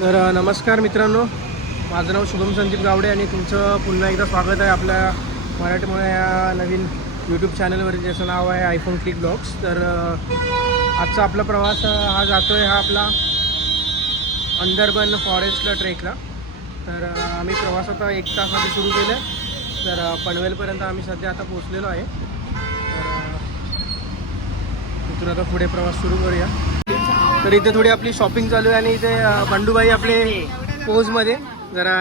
तर नमस्कार मित्रांनो. माझं नाव शुभम संदीप गावडे आणि तुमचं पुन्हा एकदा स्वागत आहे आपल्या मराठीमुळे या नवीन यूट्यूब चॅनलवरती ज्याचं नाव आहे आयफोन क्लिक ब्लॉग्स तर आजचा आपला प्रवास हा जातो आहे हा आपला अंदरबन फॉरेस्टला ट्रेकला. तर आम्ही प्रवास आता एक तासामध्ये सुरू केलं आहे तर पनवेलपर्यंत आम्ही सध्या आता पोचलेलो आहे. तर अ, इथून आता पुढे प्रवास सुरू करूया. तर इथे थोडी आपली शॉपिंग चालू आहे आणि इथे बंडूबाई आपले पोजमध्ये जरा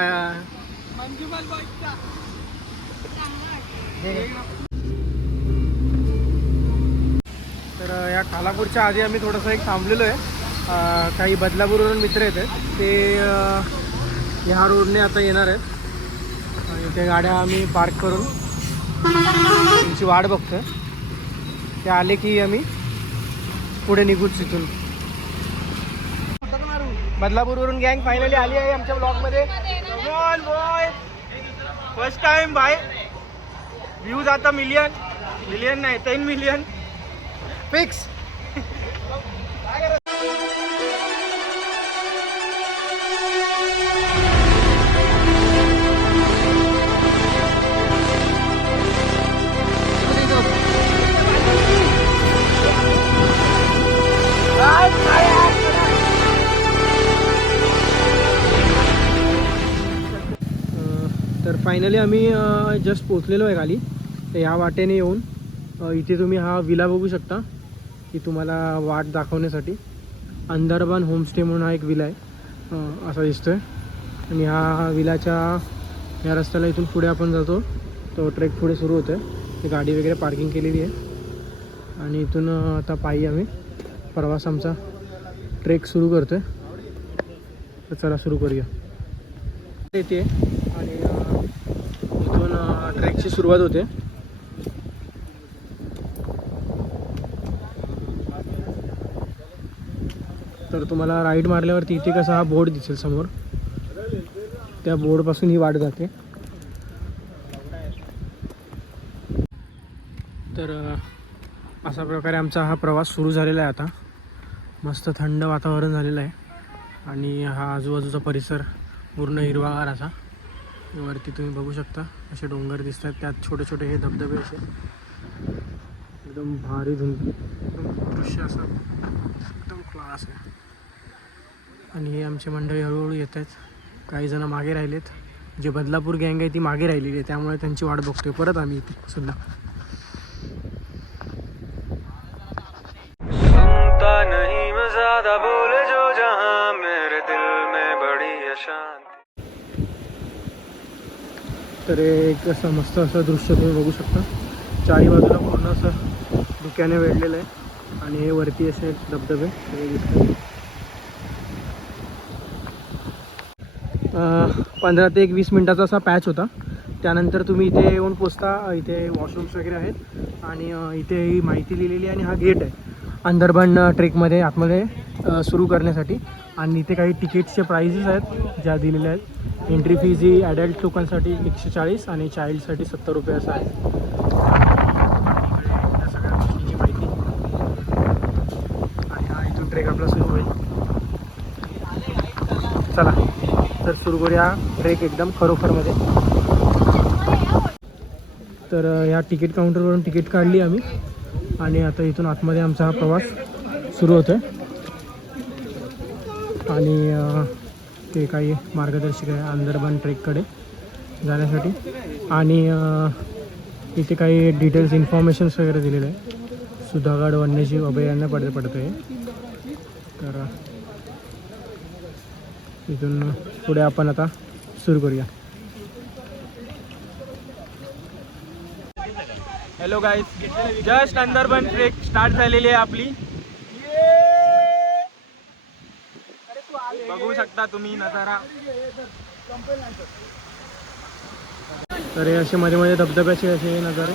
तर या कालापूरच्या आधी आम्ही थोडंसं एक थांबलेलो आहे. काही बदलापूरवरून मित्र येत आहेत. ते ह्या रोडने आता येणार आहेत. आणि ते गाड्या आम्ही पार्क करून त्यांची वाट बघतोय. ते आले की आम्ही पुढे निघूच तिथून बदलापूरवरून गँग फायनली आली आहे आमच्या ब्लॉगमध्ये फर्स्ट टाइम बाय व्ह्यूज आता मिलियन मिलियन नाही टेन मिलियन फिक्स फायनली आम्ही जस्ट पोचलेलो आहे खाली तर ह्या वाटेने येऊन इथे तुम्ही हा विला बघू शकता की तुम्हाला वाट दाखवण्यासाठी. अंदरबान होमस्टे म्हणून हा एक विला आहे. असा असा दिसतोय. आणि ह्या विलाच्या या रस्त्याला इथून पुढे आपण जातो. तो ट्रेक पुढे सुरू होतो आहे गाडी वगैरे पार्किंग केलेली आहे. आणि इथून आता पायी आम्ही प्रवास आमचा ट्रेक सुरू करतो आहे तर चला सुरू करूया. येते अशी सुरुवात होते. तर तुम्हाला राईट मारल्यावरती इथे कसा हा बोर्ड दिसेल समोर. त्या बोर्डपासून ही वाट जाते. तर अशा प्रकारे आमचा हा प्रवास सुरू झालेला आहे आता. मस्त थंड वातावरण झालेलं आहे. आणि हा आजूबाजूचा परिसर पूर्ण हिरवागार असा. वरती तुम्ही बघू शकता असे डोंगर दिसतात. त्यात छोटे छोटे हे धबधबे असे. एकदम भारी धुन एकदम दृश्य असं एकदम क्लास आहे. आणि हे आमचे मंडळी हळूहळू येत आहेत काही जण मागे राहिलेत. जे बदलापूर गँग आहे ती मागे राहिलेली आहे. त्यामुळे त्यांची वाट बघतोय. परत आम्ही इथे सुद्धा नहीं मैं ज्यादा बोले तर एक असं मस्त असं दृश्य तुम्ही बघू शकता. चारी बाजूला पूर्ण असं धुक्याने वेढलेलं आहे आणि हे वरती असे धबधबे. पंधरा ते एक वीस मिनटाचा असा पॅच होता. त्यानंतर तुम्ही इथे येऊन पोचता इथे वॉशरूम्स वगैरे आहेत आणि इथे ही माहिती लिहिलेली आहे आणि हा गेट आहे. अंदरबन ट्रेकमध्ये आतमध्ये सुरू करण्यासाठी. आणि इथे काही तिकीट्सचे प्राइजेस आहेत ज्या दिलेल्या आहेत. एंट्री फीज ही ॲडल्ट लोकांसाठी एकशे चाळीस आणि चाईल्डसाठी सत्तर रुपये असं आहे. या सगळ्या माहिती. आणि हा इथून ट्रेक आपला सुरू होईल. चला तर सुरू करूया ट्रेक एकदम खरोखरमध्ये. तर ह्या या तिकीट काउंटरवरून तिकीट काढली आम्ही. आणि आता इथून आतमध्ये आमचा हा प्रवास सुरू होतो आहे आणि ते काही मार्गदर्शक आहे अंदरबान ट्रेककडे जाण्यासाठी. आणि इथे काही डिटेल्स इन्फॉर्मेशन्स वगैरे दिलेले आहे सुधागड वन्यजीव अभयारण्य पडते पडतं आहे तर इथून पुढे आपण आता सुरू करूया. Hello guys just Andharban trek start झालेली आहे आपली बघू शकता तुम्ही नजारा. तर हे असे मध्ये मध्ये धबधब्याचे असे नजारे.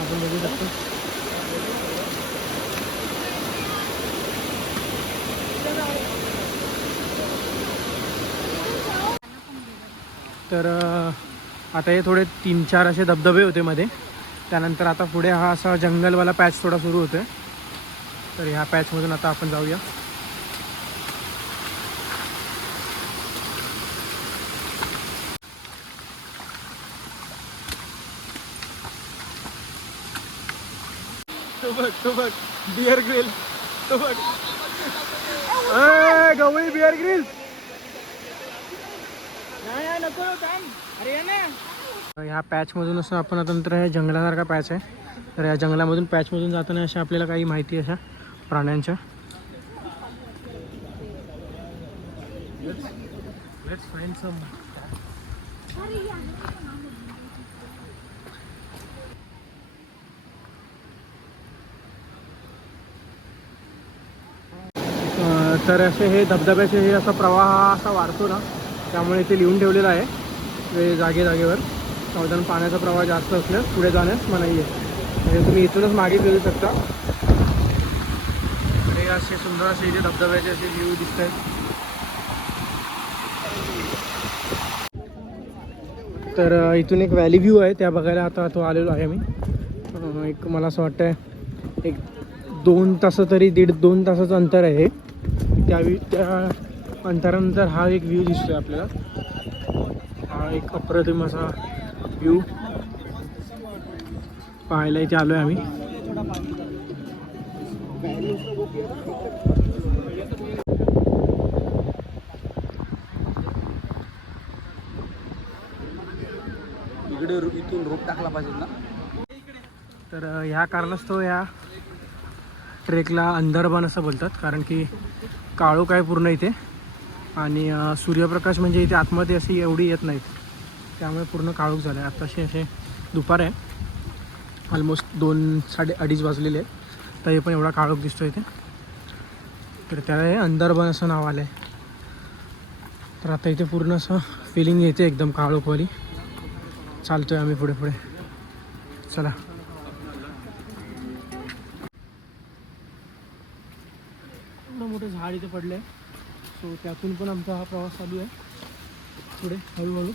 आपण बघू शकतो. तर आता हे थोडे तीन चार असे धबधबे होते मध्ये. त्यानंतर आता पुढे हा असा जंगलवाला पॅच थोडा सुरू होतो आहे तर ह्या पॅचमधून आता आपण जाऊया. तो बघ तो बघ. बिअर ग्रिल तो बघ. गवळी बिअर ग्रिल ह्या पॅचमधून असं आपण आता नंतर हे जंगलासारखा पॅच आहे. तर या जंगलामधून पॅचमधून जाताना अशा आपल्याला काही माहिती अशा प्राण्यांच्या. Let's find some. तर असे हे धबधब्याचे हे असा प्रवाह असा वाढतो ना त्यामुळे इथे लिहून ठेवलेलं आहे. वे जागे जागेवर. सावधान पाण्याचा प्रवाह जास्त असल्यास पुढे जाण्यास मनाई आहे. म्हणजे तुम्ही इथूनच मागे फिरू शकता. हे असे सुंदर असे इथे धबधब्याचे असे व्ह्यू दिसत आहेत तर इथून एक व्हॅली व्ह्यू आहे. त्या बघायला आता तो आलेलो आहे मी. एक मला असं वाटतं एक दोन तास तरी दीड दोन तासाचं अंतर आहे हे त्या अंतरानंतर हा एक व्ह्यू दिसतोय आपल्याला. हा एक अप्रतिम असा व्ह्यू पाहायला इथे आलो आहे आम्ही. इकडे इथून रोप टाकला पाहिजे ना? तर ह्या कारणास्तव या ट्रेकला अंधारबान असं बोलतात कारण की काळोख आहे पूर्ण इथे. आणि सूर्यप्रकाश म्हणजे इथे आतमध्ये अशी एवढी येत नाहीत. त्यामुळे पूर्ण काळोख झालं आहे आत्ताशी असे दुपार आहे. ऑलमोस्ट दोन साडे अडीच वाजलेले आहेत. तरी पण एवढा काळोख दिसतो इथे. तर त्याला हे असं नाव आलं आहे तर आता इथे पूर्ण असं फिलिंग येते एकदम काळोखवाली आहे आम्ही पुढे पुढे. चला. झाड इथे पडलं आहे. सो त्यातून पण आमचा हा प्रवास चालू आहे. पुढे हळूहळू.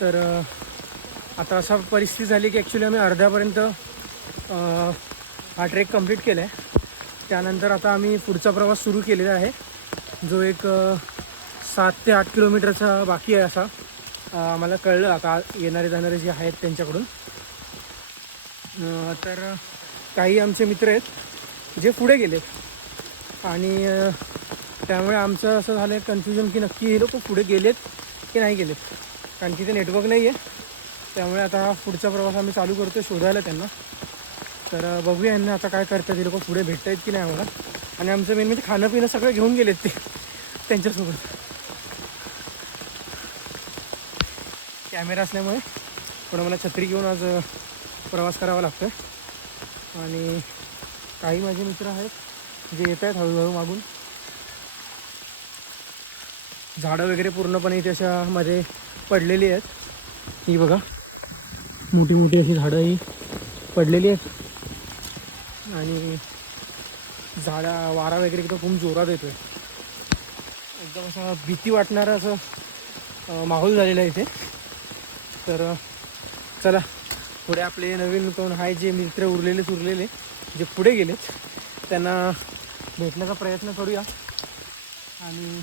तर आता असा परिस्थिती झाली की ॲक्च्युली आम्ही अर्ध्यापर्यंत हा ट्रेक कंप्लीट केला आहे त्यानंतर आता आम्ही पुढचा प्रवास सुरू केलेला आहे. जो एक सात ते आठ किलोमीटरचा बाकी आहे असा. आम्हाला कळलं आता येणारे जाणारे जे आहेत त्यांच्याकडून. तर काही आमचे मित्र आहेत जे पुढे गेलेत आणि त्यामुळे आमचं असं झालं आहे कन्फ्युजन की नक्की हे लोक पुढे गेलेत की नाही गेलेत. कारण तिथे नेटवर्क नाही आहे त्यामुळे आता पुढचा प्रवास आम्ही चालू करतो शोधायला त्यांना. तर बघूया यांना आता काय करतात ते लोक पुढे भेटत आहेत की नाही आम्हाला. आणि आमचं मेन म्हणजे खाणं पिणं सगळं घेऊन गेलेत ते. त्यांच्यासोबत. कॅमेरा असल्यामुळे पण मला छत्री घेऊन आज प्रवास करावा लागतो आहे आणि काही माझे मित्र आहेत जे येत आहेत हळूहळू मागून. झाडं वगैरे पूर्णपणे इथे अशा मध्ये पडलेली आहेत. ही बघा मोठी मोठी अशी झाडं ही पडलेली आहेत. आणि झाडा वारा वगैरे इथं खूप जोरात येतो आहे एकदम असा भीती वाटणारं असं माहोल झालेला आहे इथे. तर चला. पुढे आपले नवीन कोण आहे जे मित्र उरलेलेच उरलेले जे पुढे गेलेत त्यांना भेटण्याचा प्रयत्न करूया. आणि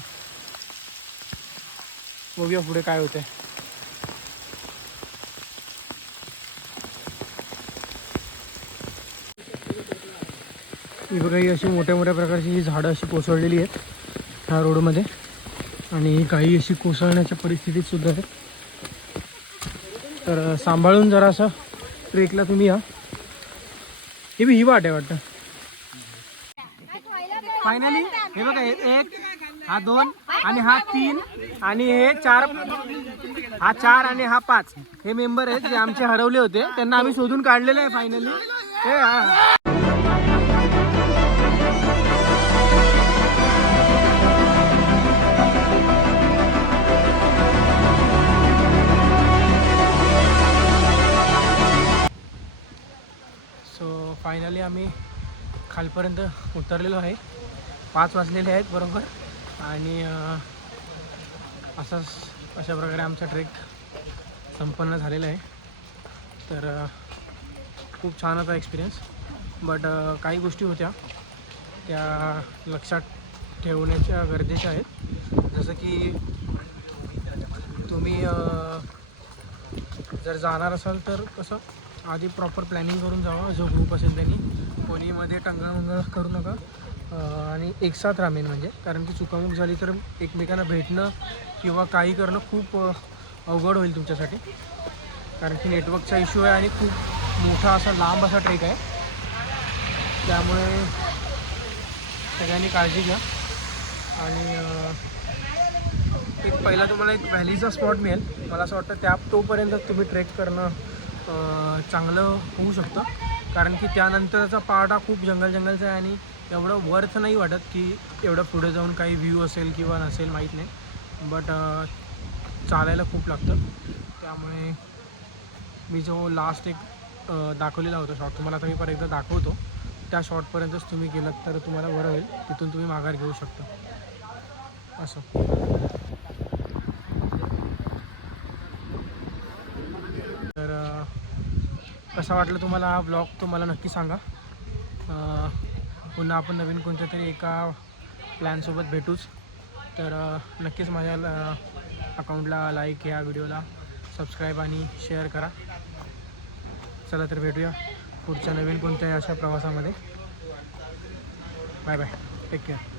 बघूया पुढे काय होतंय. इकडे अशी मोठ्या मोठ्या प्रकारची ही झाडं अशी कोसळलेली आहेत ह्या रोडमध्ये. आणि काही अशी कोसळण्याच्या परिस्थितीत सुद्धा आहे तर सांभाळून जरा असं ट्रेकला तुम्ही या हे बी ही वाट आहे वाटतं. फायनली हे बघा हे एक हा दोन आणि हा तीन आणि हे चार हा चार आणि हा पाच. हे मेंबर आहेत जे आमचे हरवले होते. त्यांना आम्ही शोधून काढलेले आहे फायनली हे. फायनली आम्ही खालपर्यंत उतरलेलो आहे. पाच वाजलेले आहेत बरोबर. आणि असाच अशा प्रकारे आमचा ट्रेक संपन्न झालेला आहे. तर खूप छान होता एक्सपिरियन्स बट काही गोष्टी होत्या त्या लक्षात ठेवण्याच्या गरजेच्या आहेत. जसं की तुम्ही जर जाणार असाल तर कसं आधी प्रॉपर प्लॅनिंग करून जावा. जो ग्रुप असेल त्यांनी कोणीमध्ये टंगळमंगळ करू नका. आणि एकसाथ रामेन म्हणजे. कारण की चुकामुक झाली तर एकमेकांना भेटणं किंवा काही करणं खूप अवघड होईल तुमच्यासाठी. कारण की नेटवर्कचा इश्यू आहे आणि खूप मोठा असा लांब असा ट्रेक आहे. त्यामुळे सगळ्यांनी काळजी घ्या. आणि एक पहिला तुम्हाला एक व्हॅलीचा स्पॉट मिळेल. मला असं वाटतं त्या तोपर्यंत तुम्ही ट्रेक करणं चांगलं होऊ शकतं. कारण की त्यानंतरचा पार्ट हा खूप जंगल जंगलचा आहे आणि एवढं वर्थ नाही वाटत की एवढं पुढे जाऊन काही व्ह्यू असेल किंवा नसेल माहीत नाही. बट चालायला खूप लागतं. त्यामुळे मी जो लास्ट एक दाखवलेला होता शॉट तुम्हाला आता मी परत एकदा दाखवतो. त्या शॉटपर्यंतच तुम्ही गेलात तर तुम्हाला बरं होईल. तिथून तुम्ही माघार घेऊ शकता. असं तर अं, कसा वाटलं तुम्हाला हा ब्लॉग तुम्हाला नक्की सांगा. पुन्हा आपण नवीन कोणत्या तरी एका प्लॅनसोबत भेटूच. तर नक्कीच माझ्या अकाउंटला लाईक या व्हिडिओला सबस्क्राईब आणि शेअर करा. चला तर भेटूया पुढच्या नवीन कोणत्याही अशा प्रवासामध्ये. Bye bye take care